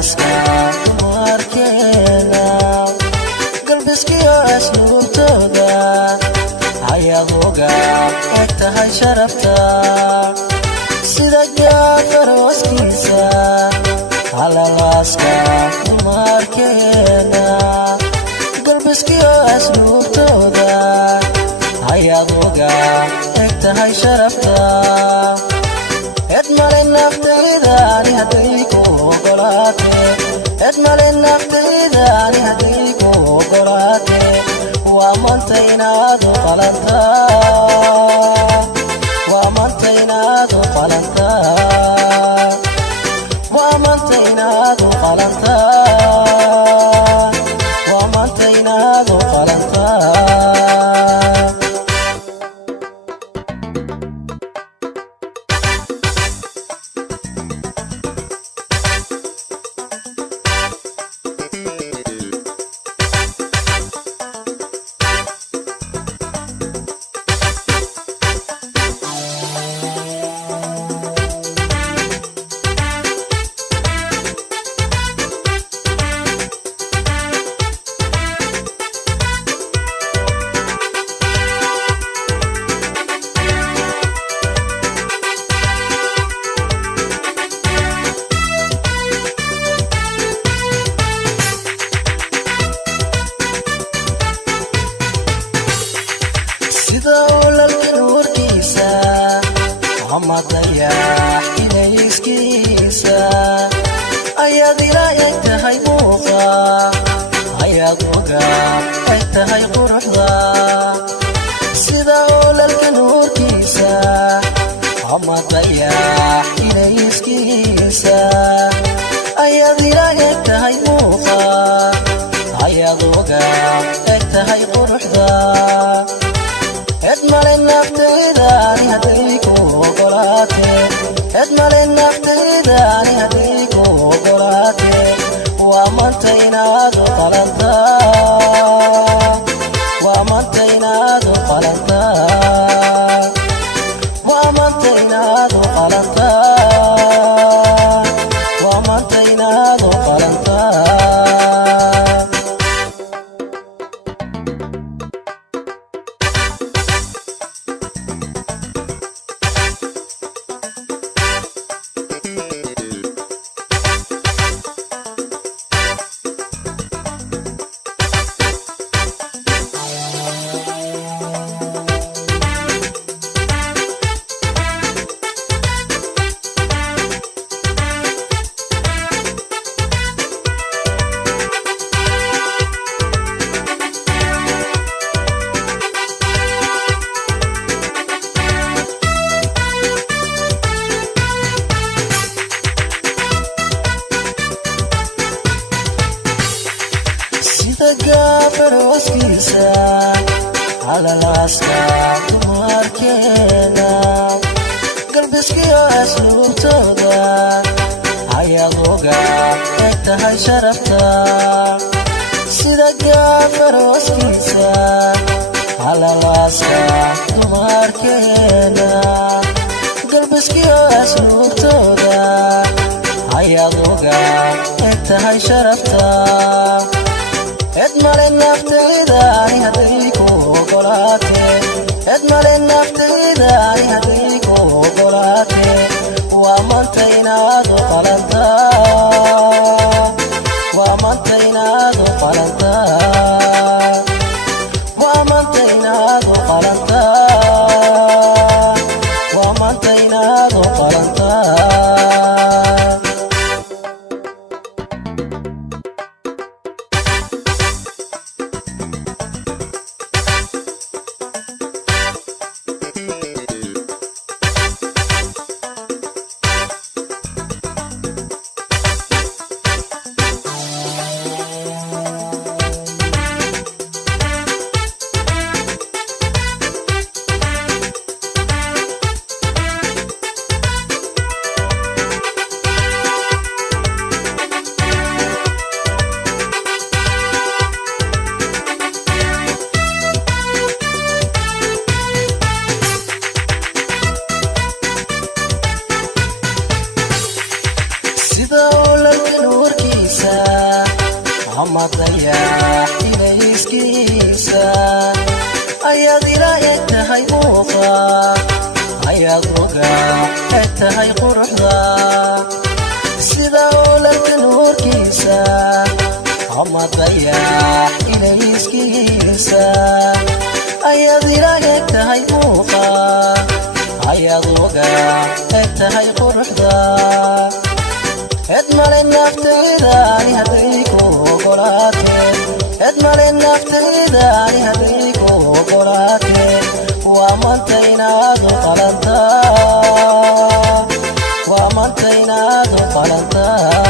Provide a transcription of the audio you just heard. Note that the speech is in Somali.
laaska dumarkeena galbiskiyo asluubtooda ayaad uga eg tahay sharafta sida gaafar waskiisa halalaaska dumarkeena galbiskiyo asluubtooda ayaad uga eg tahay sharafta edmale naftayda ani hadday ku ogolaate edmale naftayda ani hadday ku ogolaate waa maanta inaadu qalantaa waa maanta inaadu qalantaa waa maanta inaadu qalantaa waa maanta inaadu qalantaa sida olalkan warkiisa amadayax ilayskiisa ayaad ila eg tahay muuqa ayaad uga eg tahay quruxda sida olalkan warkiisa amadayax ilayskiisa ayaad ila eg tahay muuqa ayaad uga eg tahay quruxda edmale naftayda ani hadday ku ogolaate edmale naftayda ani hadday ku ogolaate waa maanta inaadu qalantaa waa maanta inaadu qalantaa waa maanta inaadu qalantaa waa maanta inaadu qalantaa gaafar waskiisa halalaaska dumarkeena galbiskiyo asluubtooda ayaad uga eg tahay sharafta sida gaafar waskiisa halalaaska dumarkeena galbiskiyo asluubtooda ayaad uga eg tahay sharafta edmale naftayda ani hadday ku ogolaate edmale naftayda ani hadday ku ogolaate waa maanta inaadu qalantaa waa maanta inaadu qalantaa waa maanta inaadu qalantaa waa maanta inaadu qalantaa ama dayax ilayskiisa ayaad ila eg tahay muuqa ayaad oga eg tahay quruxda sida oolalka nuurkiisa ama dayax ilayskiisa ayaad ila eg tahay muuqa ayaad oga eg tahay quruxda edmale naftayda ani hadday ku ogolaatee edmale naftayda ani hadday ku ogolaatee waa maanta inaadu qalantaa waa maanta inaadu qalantaa